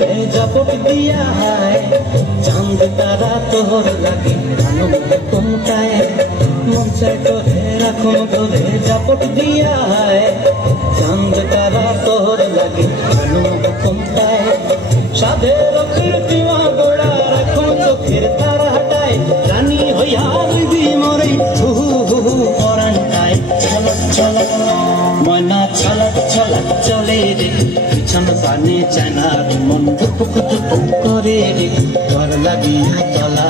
করে জাপট দিয়া হায় চাঁদ তারা তোর লাগে আনন্দ কমকায় মন চায় করে রাখুন ধরে জাপট দিয়া হায় চাঁদ তারা তোর লাগে আনন্দ কমকায় সাধের কীর্তিমা গোড়া রাখুন চোখের তারা হাটায় রানী হইয়া রইবি মরে হু হু হু পরান্টায় ছলক ছলক ময়না ছলক ছলক চলে রে পিছন পানে চায় না মন টুপুক টুপুক করে রে ঘর লাগিয়া তলা